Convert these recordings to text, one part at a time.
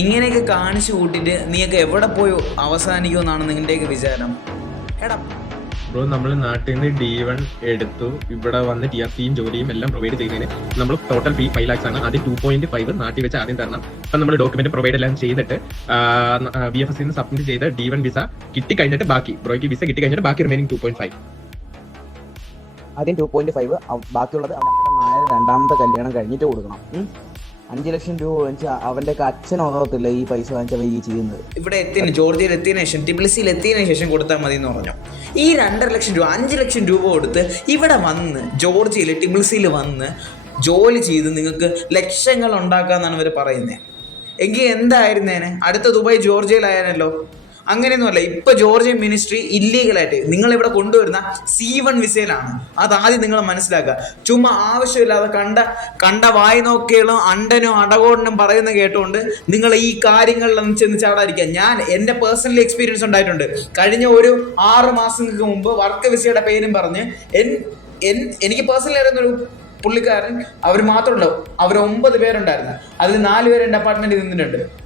ഇങ്ങനെയൊക്കെ കാണിച്ചു കൂട്ടിയിട്ട് നീയൊക്കെ എവിടെ പോയി അവസാനിക്കുമെന്നാണ് നിന്റെയൊക്കെ വിചാരം. എടാ. ബ്രോ നമ്മൾ നാട്ടിൽ നിന്ന് ഡി വൺ എടുത്തു. ഇവിടെ വന്ന് ടി ആർ സിയും ജോലിയും എല്ലാം പ്രൊവൈഡ് ചെയ്യുന്നതിന് നമ്മൾ ടോട്ടൽ ഫീ ഫൈവ് ലാക്സ് ആണ്. ആദ്യം ടു പോയിന്റ് ഫൈവ് നാട്ടിൽ വെച്ച് ആദ്യം തരണം. അപ്പം നമ്മൾ ഡോക്യുമെന്റ് പ്രൊവൈഡ് എല്ലാം ചെയ്തിട്ട് ബി എഫ് എസ് സബ്മിറ്റ് ചെയ്ത് ഡി വൺ വിസ കിട്ടി കഴിഞ്ഞിട്ട് ബാക്കി. ബ്രോയ്ക്ക് വിസ കിട്ടി കഴിഞ്ഞിട്ട് ബാക്കി റിമൈനിങ് ടു പോയിന്റ് ഫൈവ് ആദ്യം ടു പോയിന്റ് ഫൈവ് ബാക്കിയുള്ളത് രണ്ടാമത്തെ കല്യാണം കഴിഞ്ഞിട്ട് കൊടുക്കണം. അഞ്ച് ലക്ഷം രൂപ വാങ്ങിച്ചാൽ അവന്റെ അച്ഛൻ ഓർത്തില്ല ഈ പൈസ വാങ്ങിച്ചവൻ ഈ ചെയ്യുന്നത്. ഇവിടെ എത്തിയതിന് ജോർജിയയിൽ എത്തിയതിനു ശേഷം ടിബ്ലിസിയിൽ എത്തിയതിനു ശേഷം കൊടുത്താൽ മതി എന്ന് പറഞ്ഞു. ഈ രണ്ടര ലക്ഷം രൂപ അഞ്ച് ലക്ഷം രൂപ കൊടുത്ത് ഇവിടെ വന്ന് ജോർജിയയിൽ ടിബ്ലിസിയിൽ വന്ന് ജോലി ചെയ്ത് നിങ്ങൾക്ക് ലക്ഷങ്ങൾ ഉണ്ടാക്കാന്നാണ് ഇവർ പറയുന്നത് എങ്കിൽ എന്തായിരുന്നേനെ? അടുത്ത ദുബായ് ജോർജിയയിലായാലല്ലോ. അങ്ങനെയൊന്നുമല്ല ഇപ്പൊ ജോർജിയൻ മിനിസ്ട്രി ഇല്ലീഗലായിട്ട് നിങ്ങൾ ഇവിടെ കൊണ്ടുവരുന്ന സി വൺ വിസയിലാണ് അത് ആദ്യം നിങ്ങൾ മനസ്സിലാക്കുക. ചുമ്മാ ആവശ്യമില്ലാതെ കണ്ട കണ്ട വായി നോക്കിയുള്ള അണ്ടനും അടകോടനും പറയുന്ന കേട്ടുകൊണ്ട് നിങ്ങൾ ഈ കാര്യങ്ങളിലൊന്നും ചെന്ന് ചാടാതിരിക്കുക. ഞാൻ എന്റെ പേഴ്സണൽ എക്സ്പീരിയൻസ് ഉണ്ടായിട്ടുണ്ട്. കഴിഞ്ഞ ഒരു ആറ് മാസങ്ങൾക്ക് മുമ്പ് വർക്ക് വിസയുടെ പേരും പറഞ്ഞ് എൻ എൻ എനിക്ക് പേഴ്സണലി അറിയുന്ന ഒരു പുള്ളിക്കാരൻ അവർ മാത്രമല്ല അവർ ഒമ്പത് പേരുണ്ടായിരുന്നു. അതിൽ നാല് പേര് എന്റെ നിന്നിട്ടുണ്ട്.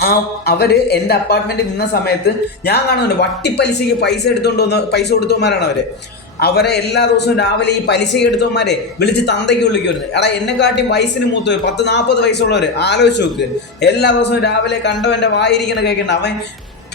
ആ അവർ എന്റെ അപ്പാർട്ട്മെന്റിൽ നിന്ന സമയത്ത് ഞാൻ കാണുന്നുണ്ട് വട്ടിപ്പലിശയ്ക്ക് പൈസ എടുത്തോണ്ട് വന്ന് പൈസ കൊടുത്തവന്മാരാണ് അവർ. അവരെ എല്ലാ ദിവസവും രാവിലെ ഈ പലിശയ്ക്ക് എടുത്തവന്മാരെ വിളിച്ച് തന്തയ്ക്ക് വിളിക്കുമായിരുന്നു എടാ എന്നെക്കാട്ടി വയസ്സിന് മൂത്തവർ പത്ത് നാൽപ്പത് വയസ്സുള്ളവർ ആലോചിച്ച് നോക്ക്. എല്ലാ ദിവസവും രാവിലെ കണ്ടവന്റെ വായിരിക്കണ കേൾക്കണ്ട അവൻ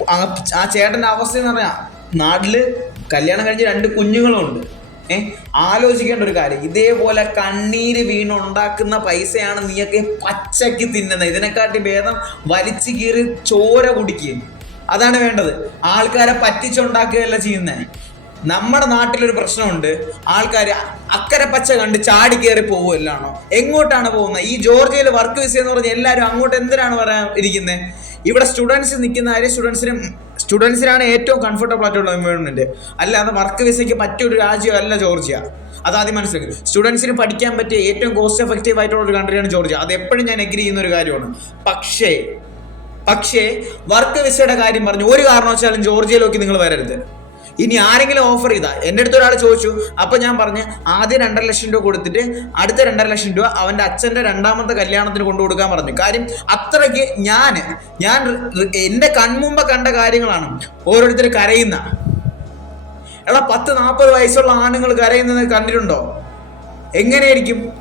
ആ- ചേട്ടന്റെ അവസ്ഥ എന്ന് പറഞ്ഞാൽ നാട്ടിൽ കല്യാണം കഴിഞ്ഞ് രണ്ട് കുഞ്ഞുങ്ങളുണ്ട്. ഏ? ആലോചിക്കേണ്ട ഒരു കാര്യം. ഇതേപോലെ കണ്ണീര് വീണുണ്ടാക്കുന്ന പൈസയാണ് നീയൊക്കെ പച്ചയ്ക്ക് തിന്നുന്നത്. ഇതിനെക്കാട്ടി ഭേദം വലിച്ചു കീറി ചോര കുടിക്കുകയും. അതാണ് വേണ്ടത്. ആൾക്കാരെ പറ്റിച്ചുണ്ടാക്കുകയല്ല ചെയ്യുന്നത് നമ്മുടെ നാട്ടിലൊരു പ്രശ്നമുണ്ട്. ആൾക്കാർ അക്കരെ പച്ച കണ്ട് ചാടി കയറി പോവുമല്ലാണോ എങ്ങോട്ടാണ് പോകുന്നത്? ഈ ജോർജിയയിൽ വർക്ക് വിസ എന്ന് പറഞ്ഞ് എല്ലാവരും അങ്ങോട്ട് എന്തിനാണ് പറയാൻ ഇരിക്കുന്നത് ഇവിടെ സ്റ്റുഡൻസ് നിൽക്കുന്ന കാര്യം സ്റ്റുഡൻസിനും സ്റ്റുഡൻസിനാണ് ഏറ്റവും കംഫർട്ടബിൾ ആയിട്ടുള്ള എൻവയോൺമെന്റ് അല്ലാതെ വർക്ക് വിസയ്ക്ക് മറ്റൊരു രാജ്യമല്ല ജോർജിയ. അതാദ്യം മനസ്സിലാക്കി. സ്റ്റുഡൻസിന് പഠിക്കാൻ പറ്റിയ ഏറ്റവും കോസ്റ്റ് എഫക്റ്റീവ് ആയിട്ടുള്ള ഒരു കൺട്രിയാണ് ജോർജിയ. അത് എപ്പോഴും ഞാൻ എഗ്രി ചെയ്യുന്ന ഒരു കാര്യമാണ്. പക്ഷേ പക്ഷേ വർക്ക് വിസയുടെ കാര്യം പറഞ്ഞു ഒരു കാരണവശാലും ജോർജിയയിലേക്ക് നിങ്ങൾ വരരുത്. ഇനി ആരെങ്കിലും ഓഫർ ചെയ്താൽ എന്റെ അടുത്ത് ഒരാൾ ചോദിച്ചു. അപ്പോൾ ഞാൻ പറഞ്ഞ് ആദ്യം രണ്ടര ലക്ഷം രൂപ കൊടുത്തിട്ട് അടുത്ത രണ്ടര ലക്ഷം രൂപ അവന്റെ അച്ഛന്റെ രണ്ടാമത്തെ കല്യാണത്തിന് കൊണ്ടു കൊടുക്കാൻ പറഞ്ഞു. കാര്യം അത്രയ്ക്ക് ഞാൻ ഞാൻ എന്റെ കൺമുമ്പ് കണ്ട കാര്യങ്ങളാണ് ഓരോരുത്തർ കരയുന്ന. എടാ പത്ത് നാൽപ്പത് വയസ്സുള്ള ആണുങ്ങൾ കരയുന്നത് കണ്ടിട്ടുണ്ടോ? എങ്ങനെയായിരിക്കും?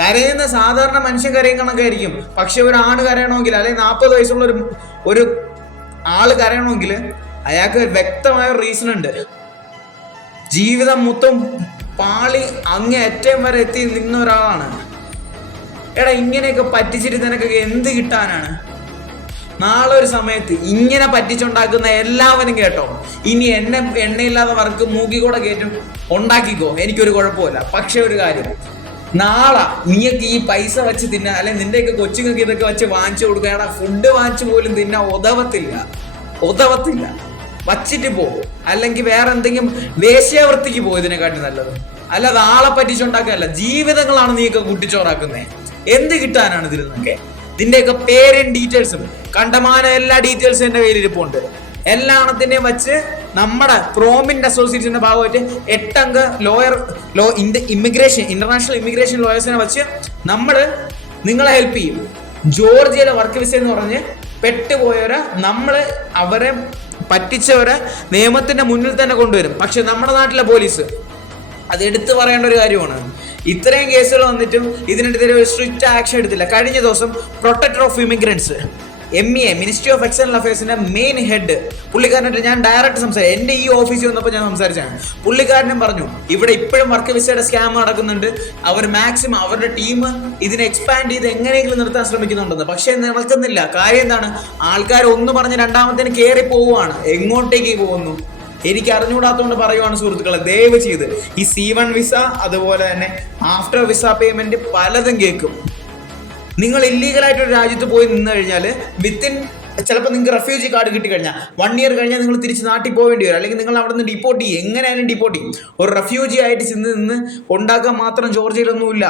കരയുന്ന സാധാരണ മനുഷ്യൻ കരയും കണക്കായിരിക്കും. പക്ഷെ ഒരു ആണ് കരയണമെങ്കിൽ അല്ലെങ്കിൽ നാൽപ്പത് വയസ്സുള്ള ഒരു ഒരു ആൾ കരയണമെങ്കിൽ അയാൾക്ക് വ്യക്തമായ റീസൺ ഉണ്ട് ജീവിതം മൊത്തം പാളി അങ്ങേ അറ്റം വരെ എത്തി നിന്ന ഒരാളാണ്. എടാ ഇങ്ങനെയൊക്കെ പറ്റിച്ചിട്ട് നിനക്കൊക്കെ എന്ത് കിട്ടാനാണ്? നാളെ ഒരു സമയത്ത് ഇങ്ങനെ പറ്റിച്ചുണ്ടാക്കുന്ന എല്ലാവരും കേട്ടോ. ഇനി എന്നെ എണ്ണയില്ലാതെ വർക്ക് മൂക്കി കൂടെ കയറ്റും. ഉണ്ടാക്കിക്കോ. എനിക്കൊരു കുഴപ്പമില്ല. പക്ഷെ ഒരു കാര്യം. നാളെ നീയൊക്കെ ഈ പൈസ വെച്ച് തിന്നാ അല്ലെ നിന്റെയൊക്കെ കൊച്ചുങ്ങൾക്ക് ഇതൊക്കെ വെച്ച് വാങ്ങിച്ചു കൊടുക്കുക ഫുഡ് വാങ്ങിച്ചു പോലും തിന്നാ ഉതവത്തില്ല. ഉതവത്തില്ല. വച്ചിട്ട് പോകും. അല്ലെങ്കിൽ വേറെ എന്തെങ്കിലും വേശ്യാവൃത്തിക്ക് പോകും ഇതിനെക്കാട്ടി നല്ലത്. അല്ലാതെ ആളെ പറ്റിച്ചുണ്ടാക്കാനല്ല ജീവിതങ്ങളാണ് നീയൊക്കെ കുട്ടിച്ചോറാക്കുന്നത് എന്ത് കിട്ടാനാണ് ഇതിൽ നിന്നൊക്കെ? ഇതിന്റെയൊക്കെ പേരും ഡീറ്റെയിൽസും. കണ്ടമാന എല്ലാ ഡീറ്റെയിൽസും എന്റെ കയ്യിൽ ഇരിപ്പുണ്ട്. എല്ലാത്തിനെയും വെച്ച് നമ്മുടെ പ്രോമിന്റ് അസോസിയേഷന്റെ ഭാഗമായിട്ട് എട്ടംഗ lawyer law India immigration international immigration ലോയേഴ്സിനെ വെച്ച് നമ്മൾ നിങ്ങളെ ഹെൽപ്പ് ചെയ്യും. ജോർജിയയിലെ വർക്ക് വിസ എന്ന് പറഞ്ഞ് പെട്ടുപോയവരെ നമ്മൾ അവരെ പറ്റിച്ചവരെ നിയമത്തിന്റെ മുന്നിൽ തന്നെ കൊണ്ടുവരും. പക്ഷെ നമ്മുടെ നാട്ടിലെ പോലീസ് അത് എടുത്തു പറയേണ്ട ഒരു കാര്യമാണ്. ഇത്രയും കേസുകൾ വന്നിട്ടും ഇതിനെതിരെ ഒരു സ്ട്രിക്റ്റ് ആക്ഷൻ എടുത്തില്ല. കഴിഞ്ഞ ദിവസം protector of immigrants M E A ministry of external അഫയേഴ്സിന്റെ main head പുള്ളിക്കാരനായിട്ട് ഞാൻ ഡയറക്റ്റ് സംസാരിച്ചു എന്റെ ഈ ഓഫീസിൽ വന്നപ്പോൾ ഞാൻ സംസാരിച്ചാണ് പുള്ളിക്കാരനും പറഞ്ഞു ഇവിടെ ഇപ്പോഴും വർക്ക് വിസയുടെ സ്കാം നടക്കുന്നുണ്ട്. അവർ മാക്സിമം അവരുടെ ടീം ഇതിനെ എക്സ്പാൻഡ് ചെയ്ത് എങ്ങനെയെങ്കിലും നിർത്താൻ ശ്രമിക്കുന്നുണ്ടെന്ന്. പക്ഷേ നടക്കുന്നില്ല കാര്യം എന്താണ്? ആൾക്കാർ ഒന്ന് പറഞ്ഞ് രണ്ടാമത്തേന് കയറി പോവുകയാണ്. എങ്ങോട്ടേക്ക് പോകുന്നു? എനിക്ക് അറിഞ്ഞുകൂടാത്തതുകൊണ്ട് പറയുവാണ് സുഹൃത്തുക്കളെ ദയവ് ചെയ്ത്. ഈ സി വൺ വിസ അതുപോലെ തന്നെ ആഫ്റ്റർ വിസ പേയ്മെന്റ് പലതും കേൾക്കും. നിങ്ങൾ ഇല്ലീഗലായിട്ട് ഒരു രാജ്യത്ത് പോയി നിന്ന് കഴിഞ്ഞാൽ വിത്തിൻ ചിലപ്പോൾ നിങ്ങൾക്ക് റെഫ്യൂജി കാർഡ് കിട്ടി കഴിഞ്ഞാൽ വൺ ഇയർ കഴിഞ്ഞാൽ നിങ്ങൾ തിരിച്ച് നാട്ടിൽ പോകേണ്ടി വരും. അല്ലെങ്കിൽ നിങ്ങൾ അവിടെ നിന്ന് ഡിപ്പോർട്ട് ചെയ്യും. എങ്ങനെയായാലും ഡിപ്പോർട്ട് ചെയ്യും. ഒരു റെഫ്യൂജി ആയിട്ട് ചെന്ന് നിന്ന് ഉണ്ടാക്കാൻ മാത്രം ജോർജിയയിലൊന്നുമില്ല.